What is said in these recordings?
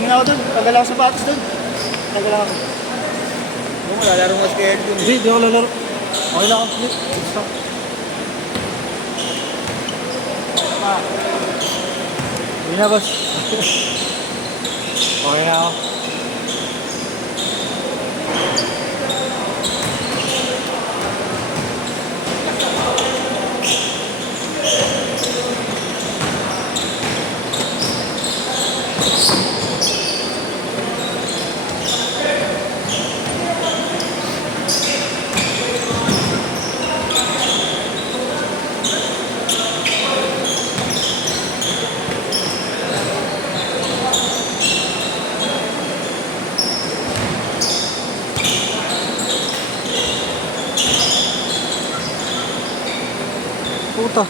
Lasing na ako dun. Tagal ako sa sapatos dun. Tagal ako. Kung malalaro mo scared dun. Hindi ako lalaro. Okay na ako. Stop. Hindi na, boss. Okay na ako. Puta.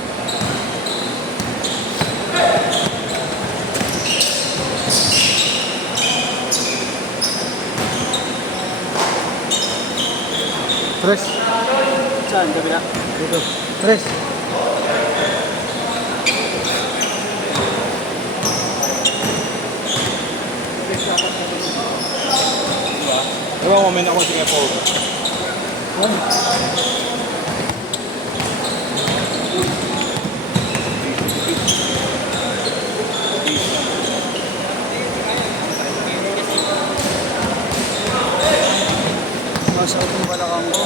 Tres. Saan? Gabi na? Dito. Tres. Diba, moment ako sige po. Mas out yung balakang ko.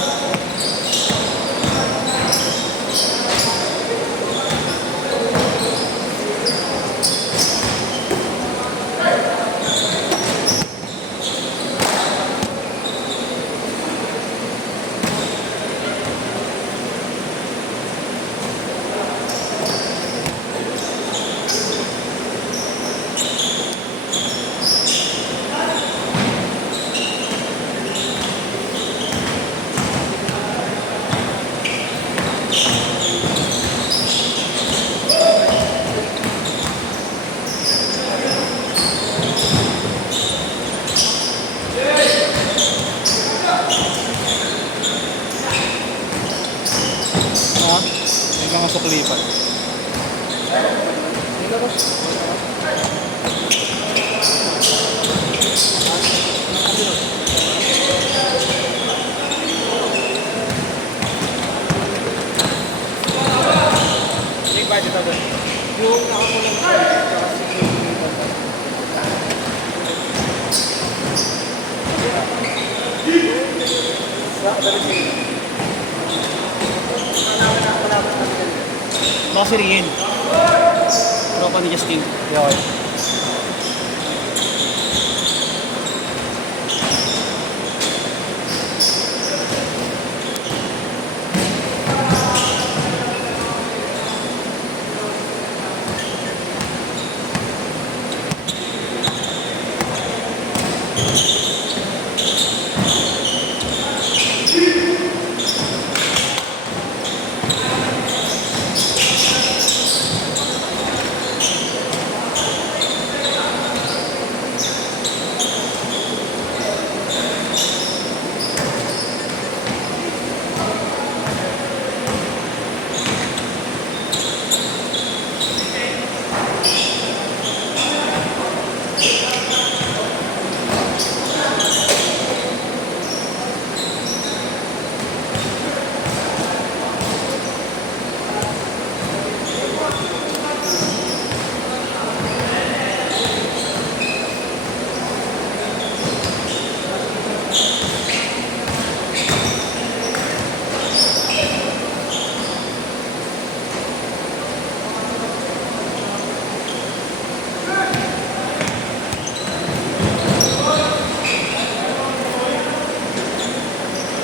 May mga suklipan. Big budget ako. Yung nakapulang Baka si Rien. Tropa ni Justin. okay.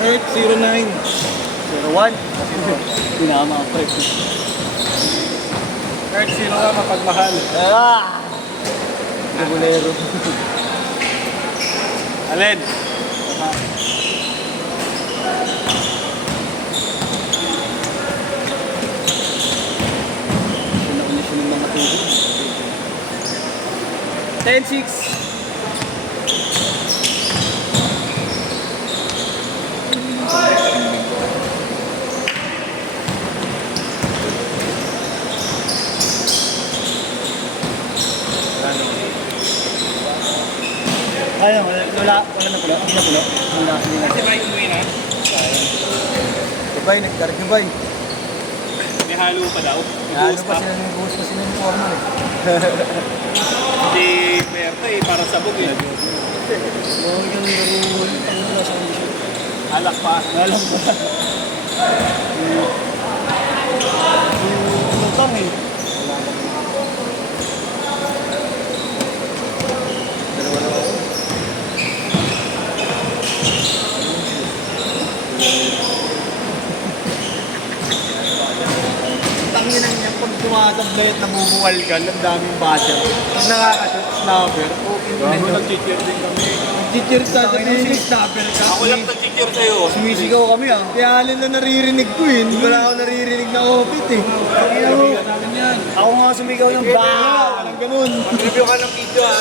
Earth 09. 01. Pinaka pre. Earth 0 nga mapagmahal. Ah! Gabulero. Alin? Pinaka-condition ng mga tubig. 10-6. Ayun, wala na pulo. Hindi na pulo. Hindi na. Kasi ba yung umuwi na? Gabay, nagkaroon gabay. May halo pa daw. Ano pa sila ng buhos pa sila ng forma eh. Hindi merta eh, parang sabog eh. Yung darul, ang wala sa kondisyon. Alak pa. Alam ko. Yung lutang eh. Dalawa-dalawa ako. Tangin ang yan, pag tumatablay at nabubuwal ka, ang daming bata. Pag nakakashoot, snapper, okay mo na Bago yun. nag-cheer din kami. Nag-cheer sa yung snapper ka. Ako lang nag-cheer sa'yo. Sumisigaw kami ah. Kaya alin na naririnig ko yun. Wala ako naririnig na opit eh. Ako nga sumigaw ng bang! Walang ganun. Mag-review ka ng video ha.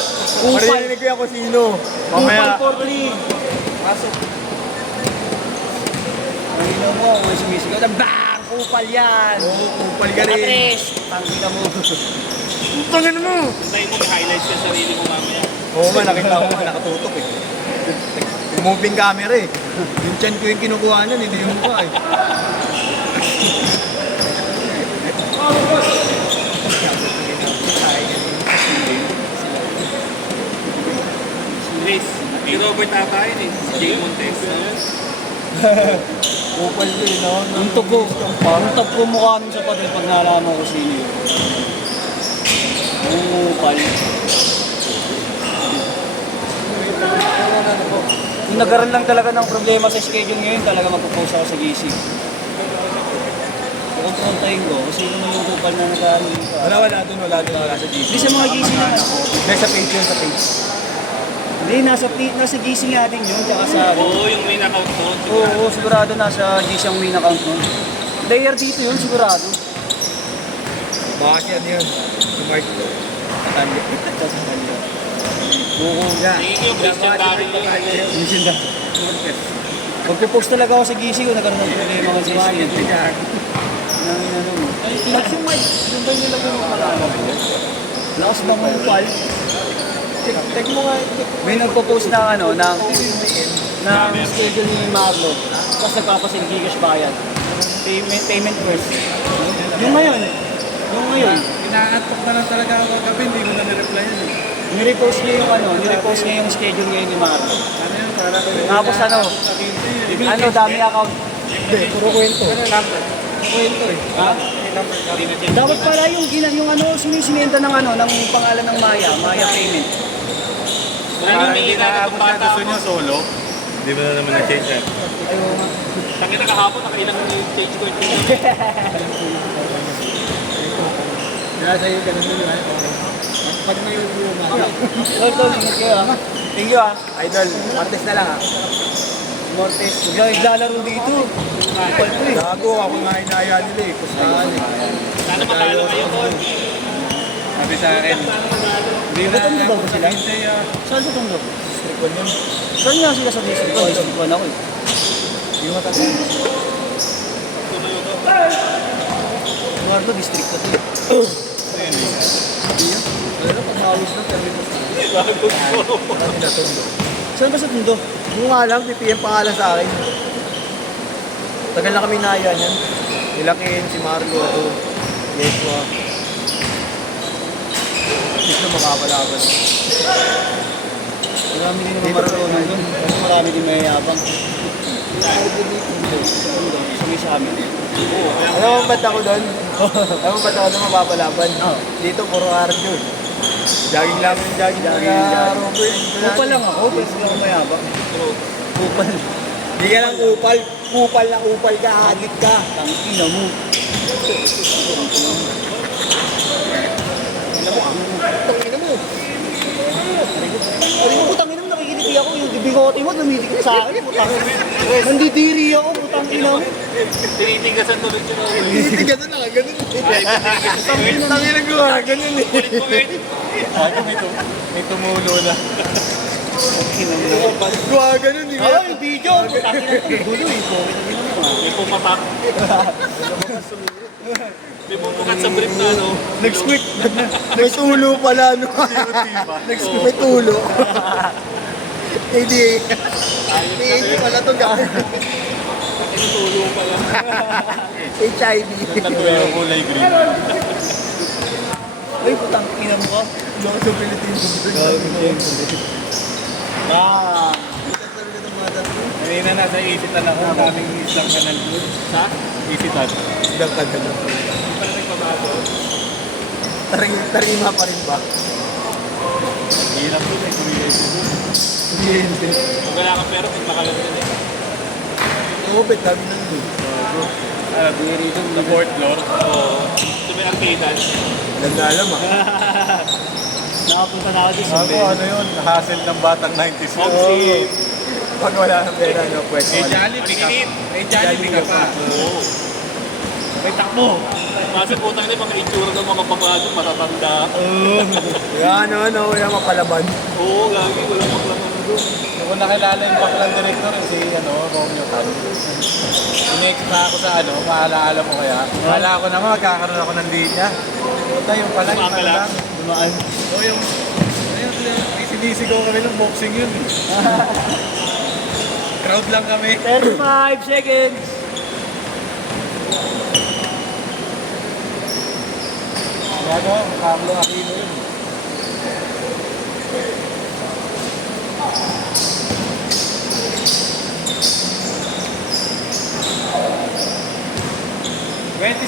Maririnig ko yan kung sino. Mamaya. 2.43. Pasok. Ang mo, may sumisigaw ng bang! Kupal yan! Oo, kupal ka rin. Patres. Tangina mo. Tangina mo! Tayo mo highlights sa sarili mo mamaya. Oo nga, nakita ko nga nakatutok eh. Moving camera eh. Yung chan ko yung kinukuha niyan, hindi yung mukha eh. Grace, kay Robert ata yun eh. Jay Montes. Kupal ko eh, no? Ang tubo. Ang tubo mukha nung sa patil pag nalaman ko sino yun. Kupal. Yung nagkaroon lang talaga ng problema sa schedule ngayon, talaga magpo-post ako sa gising. Kukuntahin ko kung sino yung kupal na nag-ano dito. Wala sa GC. Hindi sa mga gising naman. Sa page yun, sa page. Hindi, nasa gising natin yun, tsaka sa... Oo, yung main account mo. Oo, sigurado nasa gising ang main account mo. Player dito yun, sigurado. Baka siya ano yun. Si Mark. Katanya. Oo, Thank you, Christian Barry. gising na. Magpo-post talaga ako sa gising ko, nagkaroon ng problema kasi sa schedule. Nang ano mo. Pag si Mark, yung ba nila mo makakala? Lakas bang kupal? Check mo nga. May nagpo-post ng ano, ng schedule ni Marlo. Tapos nagpapasin Gcash bayad. Payment first. Yung ngayon. Inaantok na lang talaga ako kagabi, hindi ko na nireply yun eh. Nirepost niya yung ano, nirepost niya yung schedule ngayon ni Marlo. Ano yun, parang... Tapos ano, dami account. Hindi, puro kwento. Kwento eh. Ha? Dapat pala yung ano, sinisimenta ng ano, ng pangalan ng Maya Payment. Ano yung may inaabot ng bata mo? solo. Hindi mo na naman na-change yan. Ayun nga. Tangina kahapon, nakailang yung change ko ito. Kaya sa'yo, ganun din yun. Pag may review na. Tol, ingat kayo ha. Thank you ha. Idol, Martes na lang ah. Mortes, huwag lang naglalaro dito. Kupal po eh. Gago, ako nga inaya nila eh. Pustahan eh. Sana matalo kayo, Tol. Sabi sa akin, hindi na Tondo ba sila? Saan sa Tondo? District 1 yun. Saan nga sila sa district? Oh, district 1 ako eh. Yung matagal. Eduardo, district 2 to eh. Pero pag maawis na, pero ito marami na tundo. Saan ba sa Tondo? Hindi nga lang, PPM pangalan sa akin. Tagal na kami naya niyan. Nilakin, si Marlo, ako, Yeswa. Hindi na makapalaban. Marami din naman marunong doon. Kasi marami din mayayabang. Sa may sa amin. Alam mo ba't ako doon? Alam mo ba't ako doon mapapalaban? Dito, puro cardio. Jogging lang yung jogging. Robert. Kupal lang ako, pero hindi ako mayabang. Kupal. Hindi ka lang upal. Upal na upal ka, hagit ka. Tangina mo. Tangina mo. Aray mo, putang ina mo, nakikiliti ako. Yung bigote mo, dumitikit sa akin. Putang ina. Nandidiri ako, putang ina mo. Tinitigasan tuloy siya. Hindi ganun na, ganun. Tangina ko nga, ganun eh. Kulit mo, Wait. Ako may tumulo na. Gawa ganun eh. Oo, yung video. Putang ina ko, gulo eh. May pumatak. May bumukat sa brief na ano. Nag-squid. May tulo pala, no? Nag-squid, may tulo. ADA. ADA pala to gawin. Inutulo pala. HIV. Natuyo kulay green. Uy, putang ina mo ko. Loko sa Philippines. Ah. Kanina nasa isitan ako. Daming isang kanal doon. Sa? Isitan. Ilang ka na. Hindi pa na nagbabago. Tarima pa rin ba? Hirap doon eh. Kuryente doon. Hindi. Pag wala kang pera, kung makalang din eh. Oo, bet dami na doon. Biri doon sa 4th floor. Oo. Ito may arcadean. Naglalam ah. Nakapunta na ako dito sa Ako, ano yun, hassle ng batang 90s. Oxy. Pag wala kang pera, no, pwede. May Jollibee ka. May Jollibee ka pa. Oo. May takbo. Kasi putang na yung mga itsura ng mga babae matatanda. Kaya wala mapalaban. Oo, lagi. Walang paklaman doon. Kung nakilala yung baklang director, si Romeo Tan. Sinext na ako sa maalaala mo kaya. Akala ko naman, magkakaroon ako ng linya. Puta, yung pala, yung Sumama lang. lang. Dumaan. Oo, yung, ayun, sinisigaw kami ng boxing yun. Crowd lang kami. 35 seconds. Carlo Aquino yun.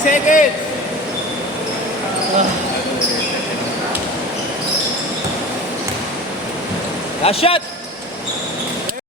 Seconds! Last shot.